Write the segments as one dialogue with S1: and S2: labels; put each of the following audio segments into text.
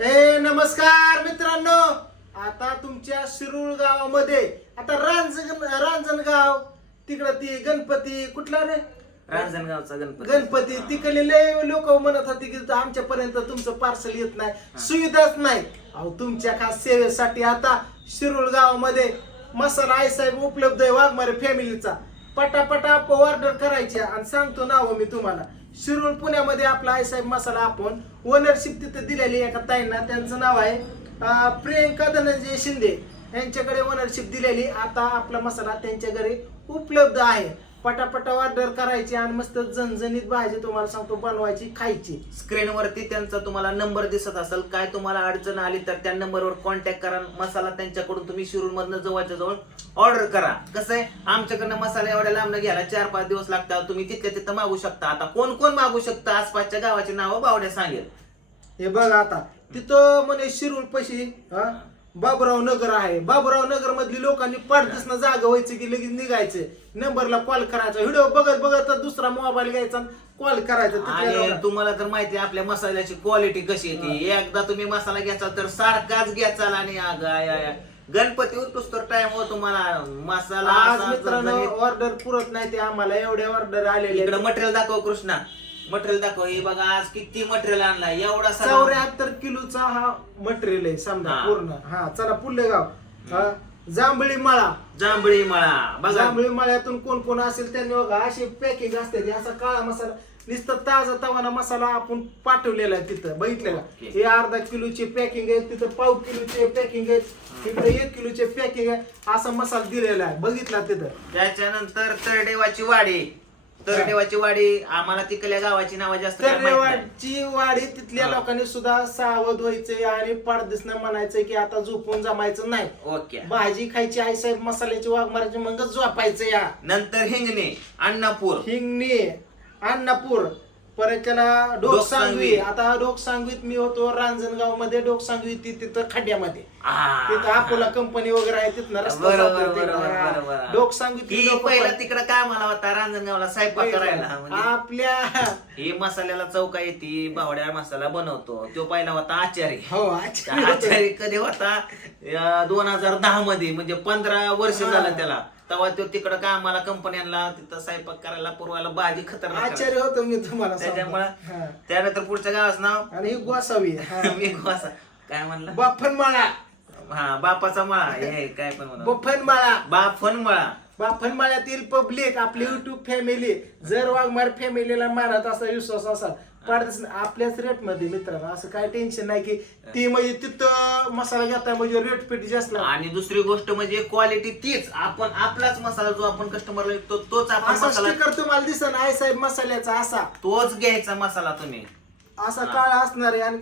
S1: ए नमस्कार मित्रांनो. आता तुमच्या शिरूळ गावामध्ये आता रांजण रांजणगाव तिकडं ती गणपती कुठला रे?
S2: रांजणगावचा गणपती.
S1: गणपती तिकडले लय लोक म्हणत होते की आमच्यापर्यंत तुमचं पार्सल येत नाही सुविधाच नाही. अहो तुमच्या खास सेवेसाठी आता शिरूळ गावामध्ये मसाला आई साहेब उपलब्ध आहे वाघमारे फॅमिलीचा पटापटा ऑर्डर करायच्या आणि सांगतो नाव मी तुम्हाला. शिरूळ पुण्यामध्ये आपला आईसाहेब मसाला आपण ओनरशिप तिथे दिलेली एका ताईंना. त्यांचं नाव आहे प्रियंका धनंजय शिंदे. यांच्याकडे ओनरशिप दिलेली. आता आपला मसाला त्यांच्या घरी उपलब्ध आहे. पटापटा ऑर्डर करायची आणि मस्त झणझणीत भाजी तुम्हाला सांगतो बनवायची खायची.
S2: स्क्रीनवरती त्यांचा तुम्हाला नंबर दिसत असेल काय तुम्हाला अडचण आली तर त्या नंबरवर कॉन्टॅक्ट करा मसाला त्यांच्याकडून तुम्ही शिरूर मधनं जवळच्या जवळ ऑर्डर करा. कसं आहे? आमच्याकडनं मसाला एवढ्या लांब घ्यायला चार पाच दिवस लागतात. तुम्ही तिथल्या तिथं मागू शकता. आता कोण कोण मागू शकता? आसपासच्या गावाची नावं बावड्या सांगेल.
S1: हे बघ आता तिथं म्हणे शिरूर पशी बाबुराव नगर आहे. बाबुराव नगर मधली लोकांनी पाडदिसनं जागा व्हायचं की लगेच निघायचं. नंबरला कॉल करायचा. व्हिडिओ बघत बघत दुसरा मोबाईल घ्यायचा कॉल करायचा
S2: आणि. तुम्हाला तर माहिती आहे आपल्या मसाल्याची क्वालिटी कशी येते एकदा तुम्ही मसाला घ्याचा तर सारखाच घ्याचाल आणि अगं, आय, आय, आय. गणपती उठतोच तर टाइम हो तुम्हाला मसाला
S1: आज
S2: असा
S1: मित्रांनो
S2: झणझणीत.
S1: ऑर्डर पुरत नाही ते आम्हाला. एवढे ऑर्डर आलेले
S2: इकडे मटेरियल दाखव कृष्णा. मटेरियल दाखव हे बघा आज किती मटेरियल आणलाय एवढा
S1: चौऱ्याहत्तर किलोचा हा मटेरियल आहे समजा
S2: हा.
S1: पूर्ण. हा चला पुल्लेगाव हा, जांभळी मळा.
S2: जांभळी मळा बघा.
S1: जांभळी मळ्यातून कोण कोण असेल त्यांनी बघा अशी पॅकिंग असते ती असा काळा मसाला नुसतं ताजा तवाना मसाला आपण पाठवलेला आहे तिथं बघितलेला. हे अर्धा किलोची पॅकिंग आहे तिथं पाव किलोचे पॅकिंग आहे इकडे एक किलोचे पॅकिंग आहे असा मसाला दिलेला आहे बघितला तिथं.
S2: त्याच्यानंतर तरडेवाची वाडी. तरडेवाची वाडी आम्हाला तिकडल्या गावाची नावं जास्त काय माहीत नाही.
S1: तर वाडी तिथल्या
S2: हा.
S1: लोकांनी सुद्धा सावध व्हायचंय आणि पाडदिसनं म्हणायचंय की आता झोपून जमायचं नाही.
S2: ओके.
S1: भाजी खायची आई साहेब मसाल्याची वाघ मारायची मग झोपायचं या.
S2: नंतर हिंगणे अण्णापूर
S1: हिंगणी अन्नापूर. परत त्याला डोकसांगवी
S2: डोकसांगवी.
S1: आता डोकसांगवीत मी होतो रांजणगावमध्ये डोकसांगवी ती तिथं खड्ड्यामध्ये
S2: आ.
S1: तिथं अकोला कंपनी वगैरे आहे तिथं रस्ता
S2: बरोबर
S1: जातो तिथं.
S2: बरोबर
S1: हा.
S2: बरोबर
S1: डोकसांगवीतली लोकं
S2: पहिला
S1: पण-
S2: तिकडं काय मला होता रांजणगावला स्वयंपाक करायला म्हणजे
S1: आपल्या
S2: हे मसाल्याला चौका येते बावड्या मसाला बनवतो तो पहिला होता आचारी
S1: हो
S2: त्या
S1: आचारी
S2: कधी होता दोन हजार दहा मध्ये म्हणजे पंधरा वर्ष. झालं त्याला तेव्हा तो तिकडं कामाला कंपन्यांना तिथं स्वयंपाक करायला पुरवायला भाजी खतरनाक करायचा.
S1: आचार्य होतो मी तुम्हाला सांगतो.
S2: त्याच्यामुळं
S1: हा.
S2: त्यानंतर पुढच्या गावाचं नाव
S1: आणि ही गोसावी.
S2: मी गोसा काय म्हणला
S1: बाफनमाळा
S2: हा बापाचा मळा हे काय पण म्हणा
S1: बफनमाळा
S2: बाफन मळा
S1: बाफनमाळ्यातील पब्लिक आपली युट्यूब फॅमिली जर वाघमार फॅमिलीला मानत असा विश्वास असाल पाडत आपल्याच रेटमध्ये मित्रांनो. असं काय टेन्शन नाही की ती म्हणजे तिथं मसाला घेता म्हणजे रेट पेटी जास्त.
S2: आणि दुसरी गोष्ट म्हणजे क्वालिटी तीच. आपण आपलाच मसाला जो आपण कस्टमरला विकतो तोच आपण
S1: असा
S2: मसाला
S1: स्टिकर तुम्हाला दिसन आय साहेब मसाल्याचा असा.
S2: तोच घ्यायचा मसाला तुम्ही.
S1: असा. काळा असणार आहे आणि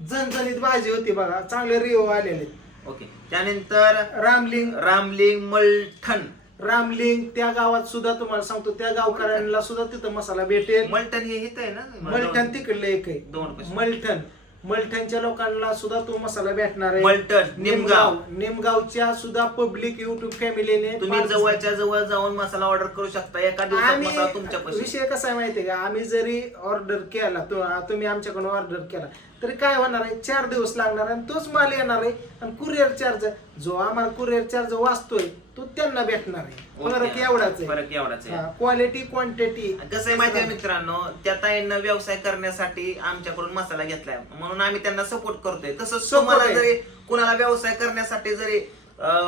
S1: झणझणीत भाजी होती बघा. चांगले रिओ आलेले
S2: ओके त्यानंतर
S1: रामलिंग.
S2: रामलिंग मलठण.
S1: रामलिंग त्या गावात सुद्धा तुम्हाला सांगतो त्या गावकऱ्यांना सुद्धा तिथं मसाला भेटेल.
S2: मलठण हे हित आहे ना?
S1: मलठण तिकडलं एक आहे.
S2: दोन.
S1: मलठण. मलठणच्या लोकांना सुद्धा तो मसाला भेटणार आहे.
S2: मलठण, निमगाव.
S1: निमगावच्या सुद्धा पब्लिक युट्यूब फॅमिलीने
S2: तुम्ही जवळच्या जवळ जाऊन मसाला ऑर्डर करू शकता. एका दिवसात
S1: आम्ही
S2: मसाला
S1: विषय कसा आहे माहितीये का? आम्ही जरी ऑर्डर केला तो तुम्ही आमच्याकडून ऑर्डर केला तरी काय होणार आहे? चार दिवस लागणार आहे आणि तोच माल येणार आहे. आणि कुरिअर चार्ज जो आम्हाला कुरिअर चार्ज वाचतोय तो त्यांना भेटणार आहे. फरक एवढाच आहे.
S2: फरक एवढाच आहे.
S1: क्वालिटी क्वांटिटी
S2: कसं आहे माहिती आहे मित्रांनो त्या ताईंना व्यवसाय करण्यासाठी आमच्याकडून मसाला घेतलाय. म्हणून आम्ही त्यांना सपोर्ट करतोय. तसंच
S1: Support
S2: तुम्हाला
S1: आहे.
S2: जरी कुणाला व्यवसाय करण्यासाठी जरी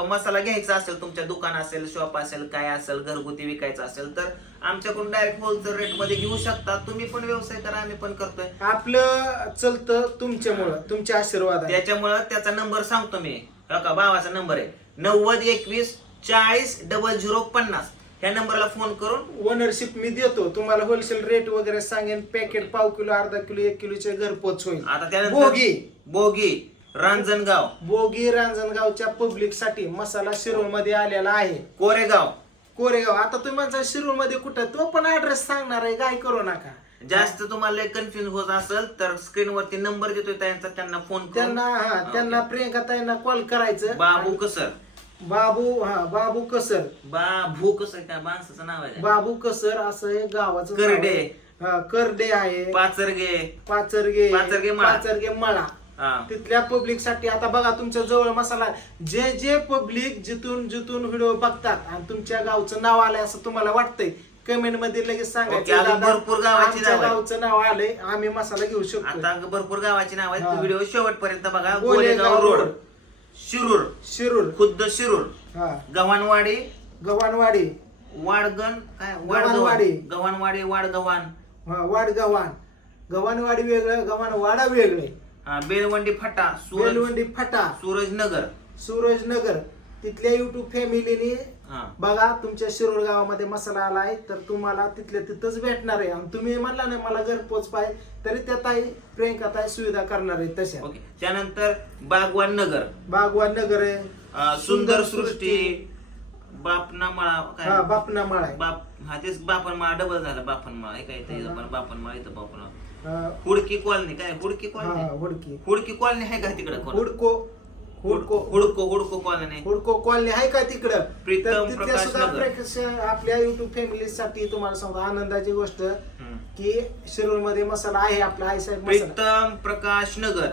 S2: मसाला घ्यायचा असेल तुमच्या दुकान असेल शॉप असेल काय असेल घरगुती विकायचं असेल तर आमच्याकडून डायरेक्ट होलसेल रेटमध्ये घेऊ शकता. तुम्ही पण व्यवसाय करा आम्ही पण करतोय.
S1: आपलं चलतं तुमच्यामुळं तुमच्या आशीर्वाद
S2: त्याच्यामुळं त्याचा नंबर सांगतो मी. का भावाचा नंबर आहे. नव्वद एकवीस चाळीस डबल झिरो पन्नास. ह्या नंबरला फोन करून
S1: ओनरशिप मी देतो. तुम्हाला होलसेल रेट वगैरे सांगेन. पॅकेट पाव किलो अर्धा किलो एक किलोचे घरपोच होईल.
S2: आता त्यानंतर
S1: बोगी
S2: बोगी रांजणगाव.
S1: बोगी रांजणगावच्या पब्लिकसाठी मसाला शिरोळमध्ये आलेला आहे.
S2: कोरेगाव.
S1: कोरेगाव. आता तुम्ही म्हणता शिरोळमध्ये कुठं? तो पण ऍड्रेस सांगणार आहे. काय करू नका.
S2: जास्त तुम्हाला कन्फ्युज होत असेल तर स्क्रीनवरती नंबर देतोय त्यांचा त्यांना फोन
S1: त्यांना हा त्यांना प्रियंका ताईंना कॉल करायचं.
S2: बाबू कसर.
S1: बाबू हा बाबू कसर.
S2: बाबू कसर काय माणसाचं नाव आहे
S1: बाबू कसर असं हे गावाचं नाव आहे.
S2: करडे.
S1: हा करडे आहे.
S2: पाचरगे.
S1: पाचरगे.
S2: पाचरगे मळा.
S1: पाचरगे मळा. तिथल्या पब्लिकसाठी. आता बघा तुमच्या जवळ मसाला. जे जे पब्लिक जिथून जिथून व्हिडिओ बघतात आणि तुमच्या गावचं नाव आलंय असं तुम्हाला वाटतंय कमेंटमध्ये लगेच
S2: ओके,
S1: सांगायचं
S2: अजून
S1: दादा,
S2: भरपूर गावाची
S1: आमच्या
S2: नावं आहेत.
S1: गावचं नाव आलंय आम्ही मसाला घेऊ शकतो
S2: आता भरपूर गावाची नाव
S1: हा.
S2: आहेत व्हिडिओ शेवटपर्यंत बघा.
S1: गोलेगाव
S2: गोलेगाव रोड.
S1: रोड.
S2: शिरूर.
S1: शिरूर.
S2: खुद्द शिरूर.
S1: हा.
S2: गव्हाणवाडी.
S1: गव्हाणवाडी.
S2: वाडगण काय?
S1: गव्हाणवाडी.
S2: वाडगव्हाण. गव्हाणवाडी. वाडगव्हाण.
S1: हा, वाड गव्हाण गव्हाणवाडी वेगळं गव्हाणवाडा वेगळे.
S2: हा, बेलवंडी फाटा सूरज
S1: बेलवंडी फाटा.
S2: सूरजनगर.
S1: सूरजनगर. तिथल्या युट्यूब फॅमिलीने
S2: हा.
S1: बघा तुमच्या शिरोळ गावामध्ये मसाला आलाय तर तुम्हाला तिथल्या तिथंच भेटणार आहे. आणि तुम्ही म्हणला ना मला घरपोच पाहिजे तरी त्या ताई प्रियंका ताई सुविधा करणार आहे तशा.
S2: ओके. त्यानंतर बागवान नगर.
S1: बागवान नगर आहे.
S2: अं, सुंदर सृष्टी. बापना मळा
S1: हा
S2: काय
S1: बापना माळ आहे.
S2: बाप हा तेच बापन माळा डबल झालं बापन माळा. काय ते बापन माळा इथं बापन
S1: हा,
S2: हुडकी कॉलनी काय हुडकी
S1: हा
S2: कॉलनी
S1: हुडकी.
S2: हुडकी कॉलनी आहे का तिकडे
S1: हुडको हुडको.
S2: हुडको हुडको कॉलनी.
S1: हुडको कॉलनी आहे का तिकडं?
S2: प्रीतम
S1: तर तिथल्या
S2: प्रकाश
S1: सुद्धा
S2: नगर.
S1: प्रेक्षक आपल्या युट्यूब फॅमिली साठी तुम्हाला सांगतो आनंदाची गोष्ट
S2: हम्म.
S1: की शिरोळमध्ये मसाला आहे आपला आई साहेब मसाला.
S2: प्रीतम प्रकाश नगर.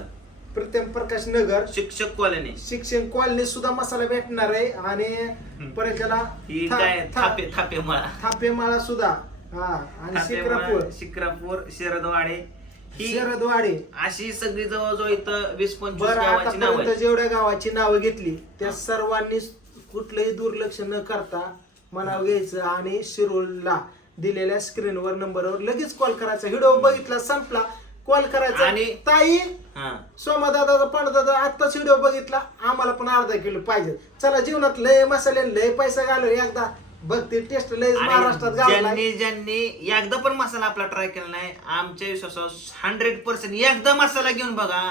S1: प्रीतम प्रकाश नगर.
S2: शिक्षक कॉलनी.
S1: शिक्षण कॉलनी सुद्धा मसाला भेटणार आहे आणि परत त्याला
S2: ही
S1: था-
S2: काय
S1: था-
S2: थापे थापे मळा.
S1: थापेमाळा सुद्धा. हा आणि शिक्रापूर.
S2: शिक्रापूर शरदवाडे. ही
S1: शरदवाडी.
S2: अशी सगळी जवळजवळ इथं वीस पंचवीस
S1: बरं
S2: गावाची नाव
S1: आतापर्यंत
S2: आहेत.
S1: जेवढ्या गावाची नावं घेतली त्या सर्वांनी कुठलंही दुर्लक्ष न करता मनाव घ्यायचं आणि शिरोळला दिलेल्या स्क्रीनवर नंबरवर लगेच कॉल करायचा. व्हिडिओ बघितला संपला. कॉल करायचा.
S2: आणि-
S1: ताई
S2: हा.
S1: सोमादादा पांडदादा आत्ताच व्हिडिओ बघितला. आम्हाला पण अर्धा किलो पाहिजे. चला जीवनात लय मसाले लय पैसा घालू एकदा बघते टेस्ट लय महाराष्ट्रात
S2: ज्यांनी ज्यांनी एकदा पण मसाला आपला ट्राय केला नाही आमच्या विश्वासावर हंड्रेड पर्सेंट एकदा मसाला घेऊन बघा.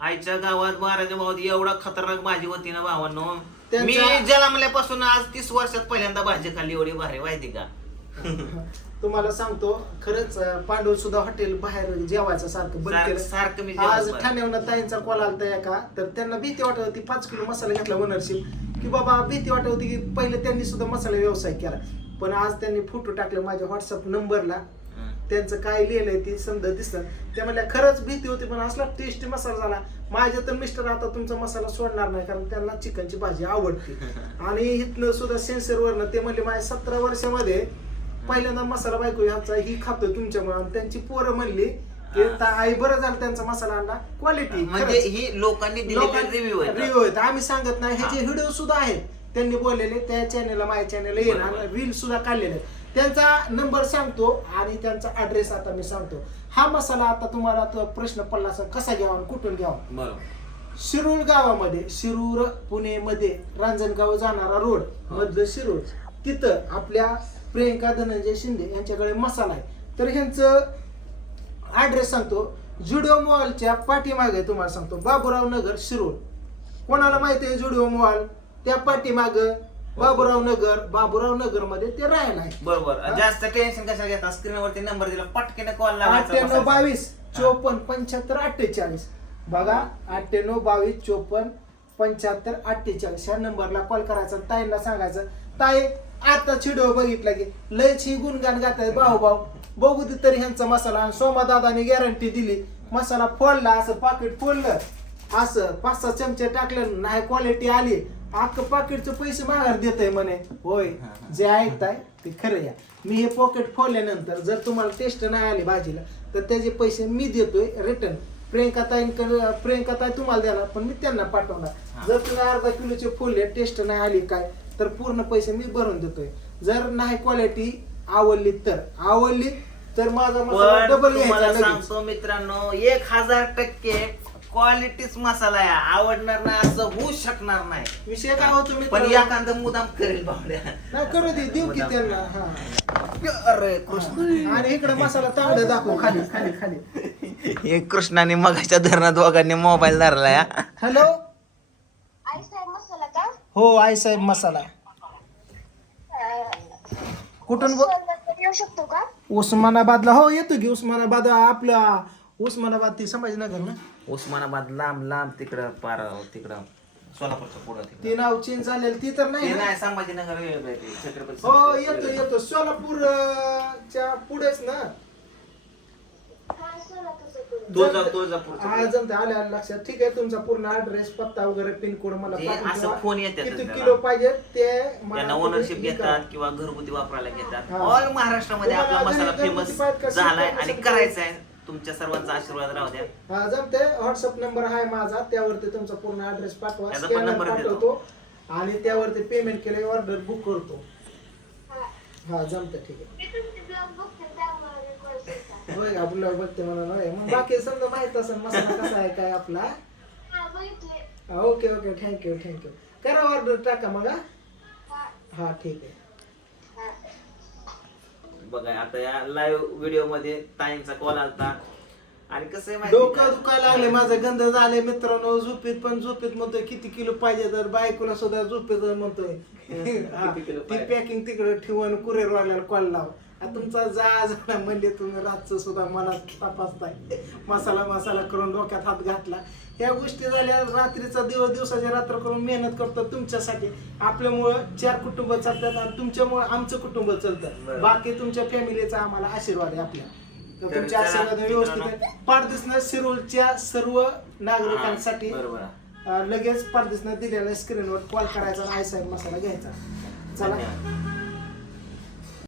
S2: आईच्या गावात बाराच्या भावात एवढा खतरनाक भाजी होती ना भावांनो.
S1: त्यांचा-
S2: मी जन्मल्यापासून आज तीस वर्षात पहिल्यांदा भाजी खाल्ली एवढी भारी माहिती का?
S1: तुम्हाला सांगतो खरंच पांडव सुद्धा हॉटेल बाहेर जेवायचं सारखं बंद
S2: सारखं-
S1: केलं.
S2: सारखं मी
S1: आज
S2: जेवायचं.
S1: ठाण्यावरून ताईंचा कॉल आलता एका तर त्यांना भीती वाटत होती पाच किलो मसाला घेतला ओनरशिप की बाबा भीती वाटत होती की पहिले त्यांनी सुद्धा मसाला व्यवसाय केला. पण आज त्यांनी फोटो टाकले माझ्या व्हॉट्सअप नंबरला
S2: हं.
S1: त्यांचं काय लिहिलंय ते समजा दिसतं त्या म्हणल्या खरंच भीती होती पण असला टेस्टी मसाला झाला. माझ्या तर मिस्टर आता तुमचा मसाला सोडणार नाही कारण त्यांना चिकनची भाजी आवडते. आणि इथनं सुद्धा सेन्सरवरनं ते म्हणले माझ्या सतरा वर्षामध्ये पहिल्यांदा मसाला बायको ह्याचा ही खातोय तुमच्यामुळे आणि त्यांची पोरं म्हणली की. ता- आई बरं झालं त्यांचा मसाला आणला. क्वालिटी
S2: म्हणजे ही लोकांनी दिलेले रिव्ह्यू आहेत
S1: रिव्ह्यू आहेत आम्ही सांगत नाही ह्याचे व्हिडिओ सुद्धा आहेत त्यांनी बोललेले त्या चॅनेलला माझ्या चॅनेलला येईल. आणि रील सुद्धा काढलेले आहेत. त्यांचा नंबर सांगतो आणि त्यांचा ऍड्रेस आता मी सांगतो. हा मसाला आता तुम्हाला तो प्रश्न पडला असेल कसा घ्यावा आणि कुठून घ्यावा?
S2: बरोबर.
S1: शिरूर गावामध्ये शिरूर पुणेमध्ये रांजणगाव जाणारा रोड मधलं शिरूर तिथं आपल्या प्रियंका धनंजय शिंदे यांच्याकडे मसाला आहे. तर ह्यांचं ऍड्रेस सांगतो. जुडिओ मॉलच्या पाठीमागे तुम्हाला सांगतो. बाबूराव नगर शिरूर. कोणाला माहिती आहे जुडिओ मॉल? त्या पाठीमाग बाबूराव नगर बाबूराव नगरमध्ये ते राहायला आहे.
S2: बरोबर. जास्त टेन्शन कशा घेता? स्क्रीनवरती नंबर दिला. पटकेने कॉल
S1: अठ्ठ्याण्णव बावीस चोपन्न पंच्याहत्तर अठ्ठेचाळीस. बघा अठ्ठ्याण्णव बावीस चोपन्न पंच्याहत्तर अठ्ठेचाळीस. ह्या नंबरला कॉल करायचा ताईंना सांगायचं. ताई आता व्हिडिओ बघितला की लयच ही गुणगान गाताय भाऊ भाऊ बघू दे तरी ह्यांचा मसाला. आणि सोमा दादाने गॅरंटी दिली मसाला फोडला असं पाकिट फोडलं. असं पाच सहा चमचे टाकलं नाही क्वालिटी आली. अख्खं पाकिटचे पैसे माघार देत म्हणे. होय जे ऐकताय ते खरं या मी हे पॉकेट फोडल्यानंतर जर तुम्हाला टेस्ट नाही आली भाजीला तर त्याचे पैसे मी देतोय रिटर्न प्रियंका ताईंकडे प्रियंका ताई तुम्हाला देणार पण मी त्यांना पाठवणार. जर तुम्ही अर्धा किलोचे फोडले टेस्ट नाही आली काय तर पूर्ण पैसे मी भरून देतोय. जर नाही क्वालिटी आवडली तर. आवडली तर माझा डबल.
S2: सांगतो मित्रांनो एक हजार टक्के क्वालिटीच मसाला आहे. आवडणार नाही असं होऊ शकणार नाही.
S1: विषय काय होतो मी
S2: पण एखादं मुदाम करेल बावड्या
S1: नाही करू दे देऊ की त्यांना
S2: अरे कृष्ण.
S1: आणि इकडे मसाला तांबडा दाखव खाली खाली खाली.
S2: हे कृष्णाने मगाच्या धरणात दोघांनी मोबाईल धरलाय हा.
S1: हॅलो
S3: आई साहेब मसाला का
S1: हो आई साहेब मसाला. कुठून
S3: येऊ शकतो का?
S1: उस्मानाबादला. हो येतो की उस्मानाबाद आपला उस्मानाबाद ती संभाजीनगर ना?
S2: उस्मानाबाद लांब लांब तिकडं पार तिकडं. सोलापूरच्या पुढं तिकडं.
S1: ती नाव चेंज झालेलं ती तर नाही
S2: ते
S1: ना?
S2: नाही संभाजीनगर वेगळं आहे ते, छत्रपती
S1: हो येतो. येतो सोलापूर अं, च्या पुढेच ना?
S2: तुळजा
S1: हा जमते आल्या आल्या लक्षात ठीक आहे तुमचा पूर्ण ऍड्रेस पत्ता वगैरे पिनकोड मला
S2: ते
S1: पाठवून
S2: असं
S1: ठेवा.
S2: फोन येतात
S1: किती. किलो पाहिजे ते मला
S2: त्यांना
S1: तुम्ही
S2: ओनरशिप. घेतात किंवा घरगुती वापरायला घेतात
S1: हा.
S2: ऑल महाराष्ट्रामध्ये
S1: तुम्हाला
S2: आपला मसाला
S1: घरी
S2: फेमस
S1: घरगुती पाहिजे का
S2: झालाय आणि करायचा आहे तुमच्या सर्वांचा आशीर्वाद राहू द्या
S1: हा जमते व्हॉट्सअप नंबर आहे माझा त्यावरती तुमचा पूर्ण ऍड्रेस पाठवा
S2: त्याचा पण
S1: स्कॅनर
S2: number देतो.
S1: पाठवतो आणि त्यावरती पेमेंट केले ऑर्डर बुक करतो
S3: हा.
S1: हा जमते ठीक आहे
S3: मी तुमचे.
S1: होय का बघते म्हणून होय मग बाकी समजा माहीत असेल मसाला कसा आहे काय आपला
S3: बघितले.
S1: Okay okay thank you thank you करा ऑर्डर टाका मग हा? ठीक आहे
S3: हा.
S2: बघा आता या लाईव्ह व्हिडिओमध्ये ताईंचा कॉल आलता आणि कसं आहे माहिती
S1: डोकं
S2: का?
S1: दुखायला लागले माझं गंध झाले मित्रांनो झोपेत पण झोपेत म्हणतोय किती किलो पाहिजे तर बायकोला सुद्धा झोपेत म्हणतोय हा,
S2: किती किलो
S1: ती
S2: पाहिजे?
S1: पॅकिंग तिकडे ठेवून कुरिअर वाल्याला कॉल लाव तुमचा जा जा म्हणले तुम्ही रातचं सुद्धा मला तपासताय. मसाला मसाला करून डोक्यात हात घातला. ह्या गोष्टी झाल्या रात्रीचा दिवस दिवसाच्या रात्र करून मेहनत करतो तुमच्यासाठी. आपल्यामुळं चार कुटुंब चालतात आणि तुमच्यामुळं आमचं कुटुंब चालतं. बाकी तुमच्या फॅमिलीचा आम्हाला आशीर्वाद आहे आपल्या. तर तुमच्या आशीर्वाद व्यवस्थित. आहे. पारदिसनं शिरोळच्या सर्व नागरिकांसाठी लगेच पारदिसनं दिलेल्या स्क्रीनवर कॉल करायचा आणि आय साहेब मसाला घ्यायचा. चला.